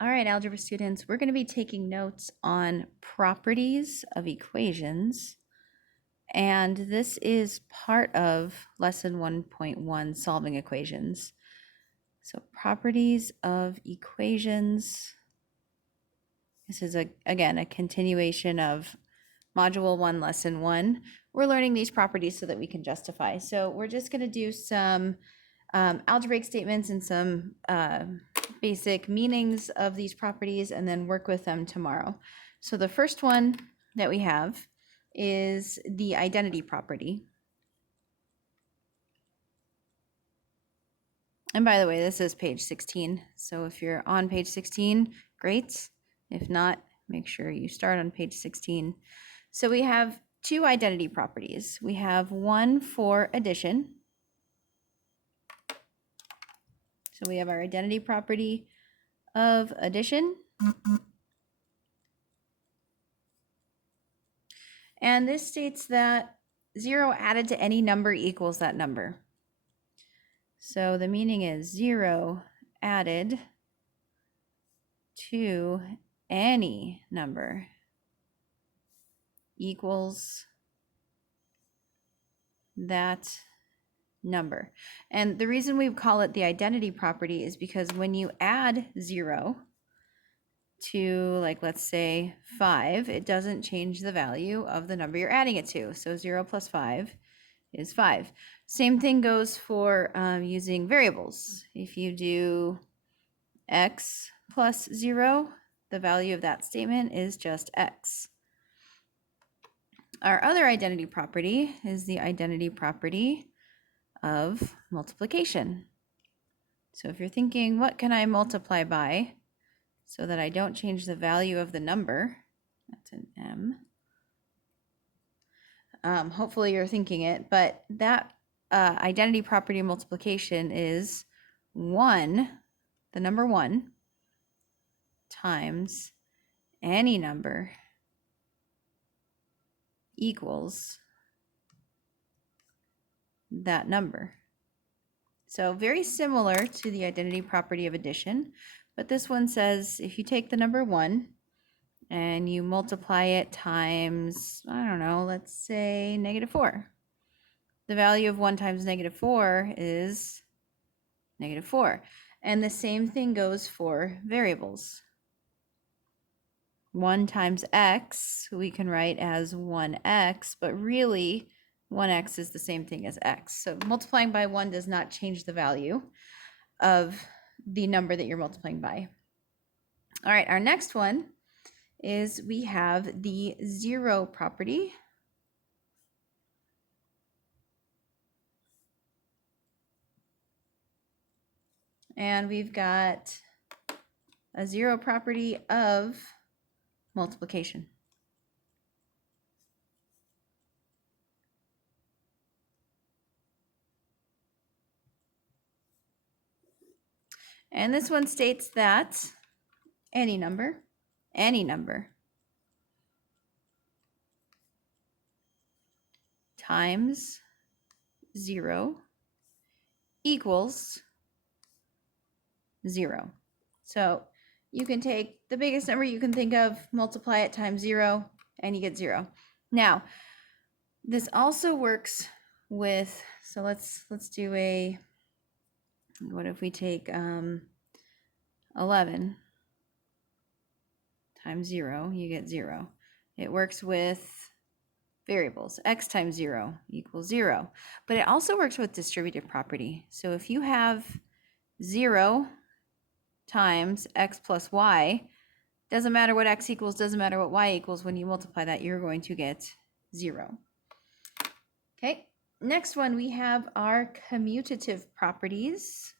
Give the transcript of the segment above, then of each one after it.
All right, algebra students, we're going to be taking notes on properties of equations. And this is part of lesson 1.1, solving equations. So properties of equations. This is, again, a continuation of module 1, lesson 1. We're learning these properties so that we can justify. So we're just going to do some algebraic statements and some basic meanings of these properties and then work with them tomorrow. So the first one that we have is the identity property. And by the way, this is page 16. So if you're on page 16, great. If not, make sure you start on page 16. So we have two identity properties. We have one for addition. So we have our identity property of addition. And this states that 0 added to any number equals that number. So the meaning is 0 added to any number equals that number. And the reason we call it the identity property is because when you add 0 to, like, let's say 5, it doesn't change the value of the number you're adding it to. So 0 plus 5 is 5. Same thing goes for using variables. If you do x plus 0, the value of that statement is just x. Our other identity property is the identity property of multiplication. So if you're thinking, what can I multiply by so that I don't change the value of the number? That's an M. Hopefully you're thinking it, but that identity property of multiplication is 1, the number 1, times any number equals that number. So very similar to the identity property of addition, but this one says if you take the number 1 and you multiply it times, I don't know, let's say -4. The value of 1 times -4 is -4. And the same thing goes for variables. 1 times x we can write as 1x, but really 1x is the same thing as x. So multiplying by 1 does not change the value of the number that you're multiplying by. All right, our next one is we have the 0 property. And we've got a 0 property of multiplication. And this one states that any number times 0 equals 0. So you can take the biggest number you can think of, multiply it times 0, and you get 0. Now, this also works with, so let's do a, what if we take 11 times 0, you get 0. It works with variables. X times 0 equals 0. But it also works with distributive property. So if you have 0 times x plus y, doesn't matter what x equals, doesn't matter what y equals, when you multiply that, you're going to get 0. Okay, next one we have our commutative properties.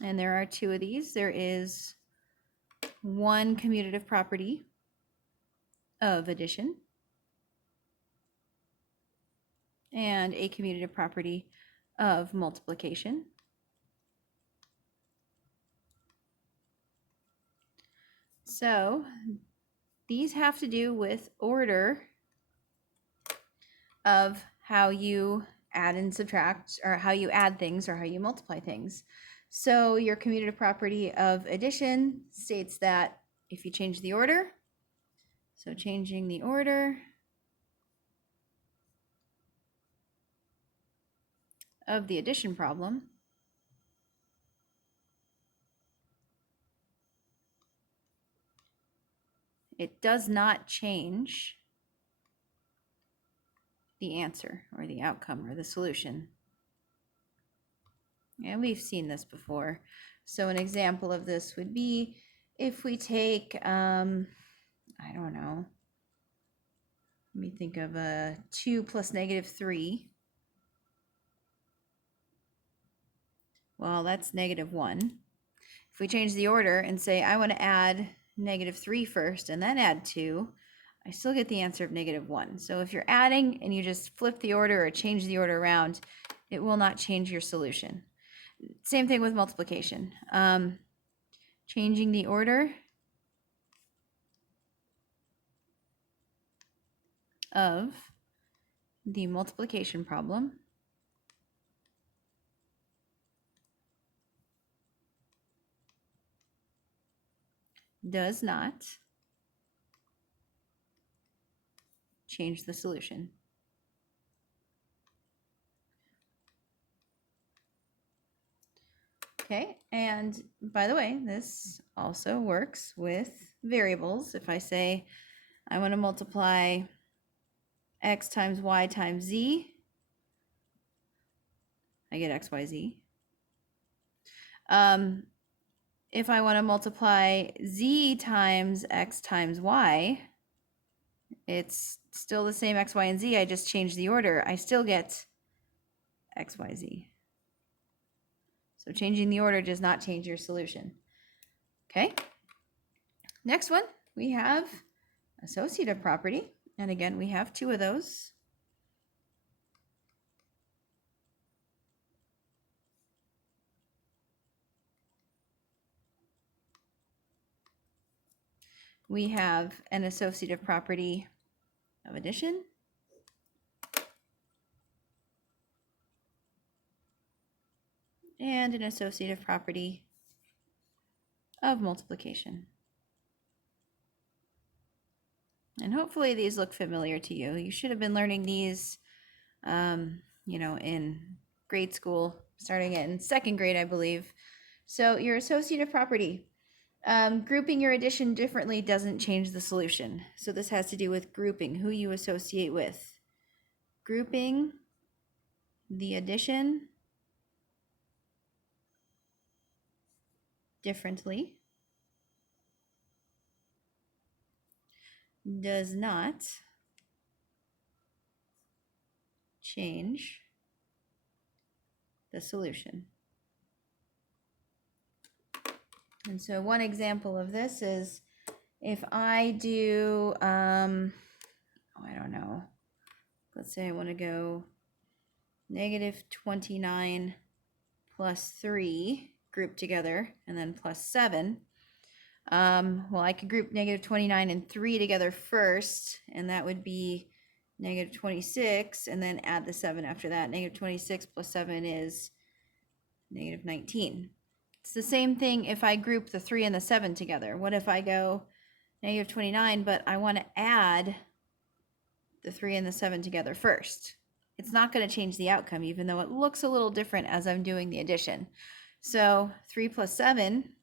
And there are 2 of these. There is one commutative property of addition and a commutative property of multiplication. So these have to do with order of how you add and subtract, or how you add things or how you multiply things. So your commutative property of addition states that if you change the order, so changing the order of the addition problem, it does not change the answer or the outcome or the solution. And we've seen this before. So an example of this would be if we take, I don't know, let me think of a 2 plus -3. Well, that's -1. If we change the order and say, I want to add -3 first and then add 2, I still get the answer of -1. So if you're adding and you just flip the order or change the order around, it will not change your solution. Same thing with multiplication. Changing the order of the multiplication problem does not change the solution. Okay, and by the way, this also works with variables. If I say I want to multiply x times y times z, I get x, y, z. If I want to multiply z times x times y, it's still the same x, y, and z. I just changed the order. I still get x, y, z. So changing the order does not change your solution. Okay. Next one, we have associative property. And again, we have 2 of those. We have an associative property of addition and an associative property of multiplication. And hopefully these look familiar to you. You should have been learning these, in grade school, starting in 2nd grade, I believe. So your associative property, grouping your addition differently doesn't change the solution. So this has to do with grouping, who you associate with. Grouping the addition differently does not change the solution. And so one example of this is if I do, I don't know, let's say I want to go -29 plus 3 grouped together and then plus 7. Well, I could group -29 and 3 together first, and that would be -26, and then add the 7 after that. -26 plus 7 is -19. It's the same thing if I group the 3 and the 7 together. What if I go -29, but I want to add the 3 and the 7 together first? It's not going to change the outcome, even though it looks a little different as I'm doing the addition. So 3 plus 7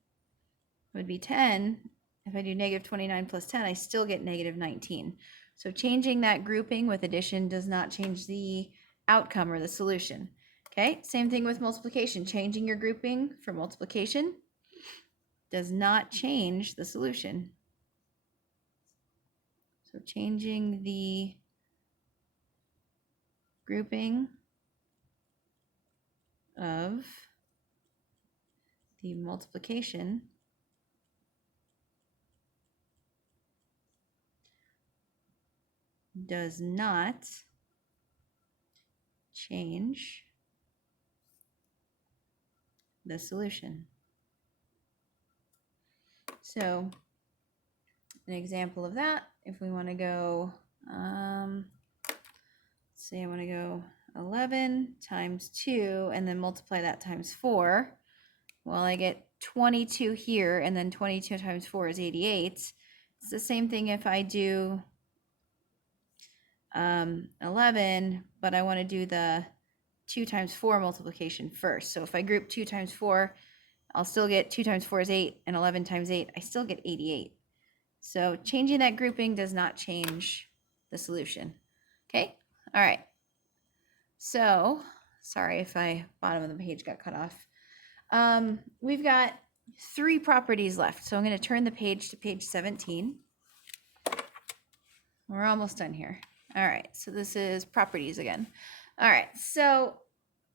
would be 10. If I do -29 plus 10, I still get -19. So changing that grouping with addition does not change the outcome or the solution. Okay, same thing with multiplication. Changing your grouping for multiplication does not change the solution. So changing the grouping of the multiplication does not change the solution. So an example of that, if we want to go, let's say I want to go 11 times 2 and then multiply that times 4. Well, I get 22 here, and then 22 times 4 is 88. It's the same thing if I do 11, but I want to do the 2 times 4 multiplication first. So if I group 2 times 4, I'll still get 2 times 4 is 8, and 11 times 8, I still get 88. So changing that grouping does not change the solution. Okay, all right. So, sorry if I bottom of the page got cut off. We've got 3 properties left. So I'm going to turn the page to page 17. We're almost done here. All right, so this is properties again. All right, so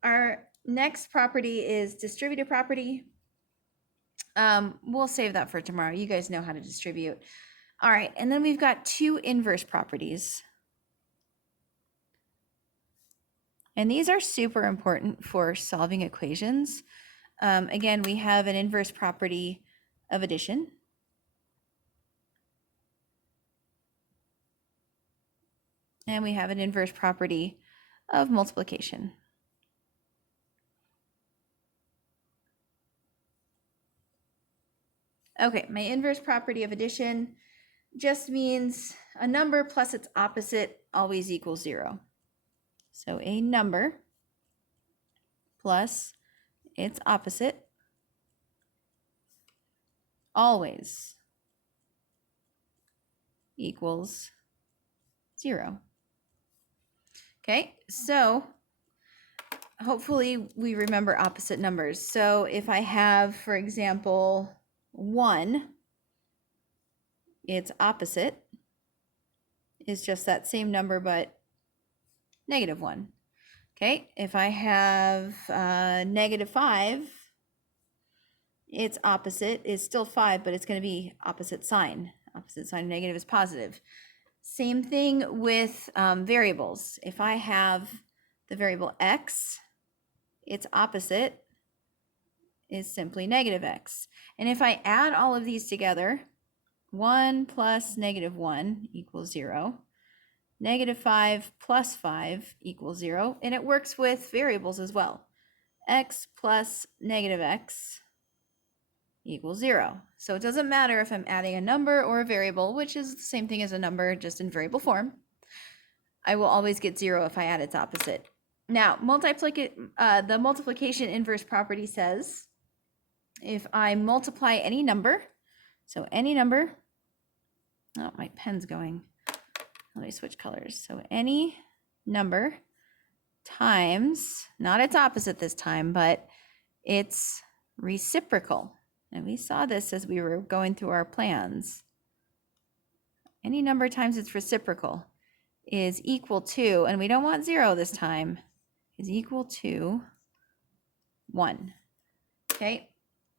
our next property is distributive property. We'll save that for tomorrow. You guys know how to distribute. All right, and then we've got 2 inverse properties. And these are super important for solving equations. Again, we have an inverse property of addition. And we have an inverse property of multiplication. Okay, my inverse property of addition just means a number plus its opposite always equals 0. So a number plus its opposite always equals 0. Okay, so hopefully we remember opposite numbers. So if I have, for example, 1, its opposite is just that same number but -1. Okay, if I have -5, its opposite is still 5, but it's going to be opposite sign. Opposite sign of negative is positive. Same thing with variables. If I have the variable x, its opposite is simply -x. And if I add all of these together, 1 plus -1 equals 0. -5 plus 5 equals 0. And it works with variables as well. X plus -x equals 0. So it doesn't matter if I'm adding a number or a variable, which is the same thing as a number, just in variable form. I will always get 0 if I add its opposite. Now, the multiplication inverse property says if I multiply any number, so any number, oh, my pen's going. Let me switch colors. So any number times, not its opposite this time, but its reciprocal. And we saw this as we were going through our plans. Any number times its reciprocal is equal to, and we don't want 0 this time, is equal to 1. Okay,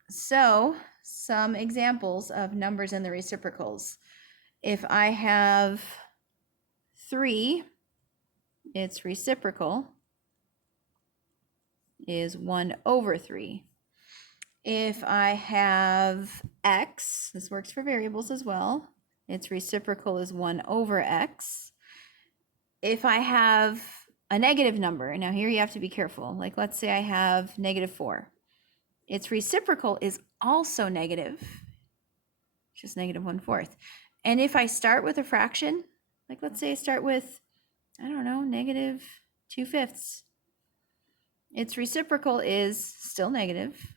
so some examples of numbers in the reciprocals. If I have 3, its reciprocal is 1/3. If I have x, this works for variables as well, its reciprocal is 1/x. If I have a negative number, now here you have to be careful, like let's say I have -4. Its reciprocal is also negative, just -1/4. And if I start with a fraction, like let's say I start with, I don't know, -2/5. Its reciprocal is still negative,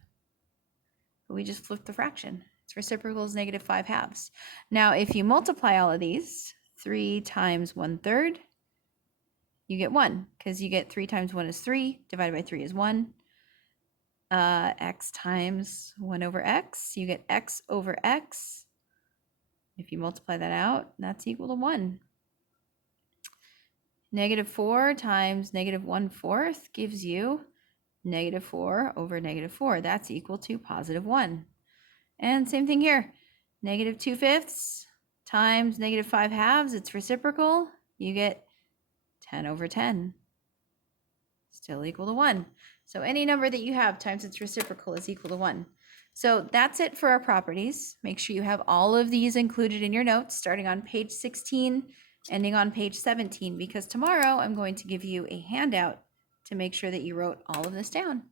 but we just flipped the fraction. Its reciprocal is -5/2. Now, if you multiply all of these, 3 times 1/3, you get 1, because you get 3 times 1 is 3, divided by 3 is 1. X times 1/x, you get x/x. If you multiply that out, that's equal to 1. -4 times -1/4 gives you -4/-4. That's equal to +1. And same thing here. -2/5 times -5/2, its reciprocal, you get 10/10. Still equal to 1. So any number that you have times its reciprocal is equal to 1. So that's it for our properties. Make sure you have all of these included in your notes, starting on page 16, ending on page 17, because tomorrow I'm going to give you a handout to make sure that you wrote all of this down.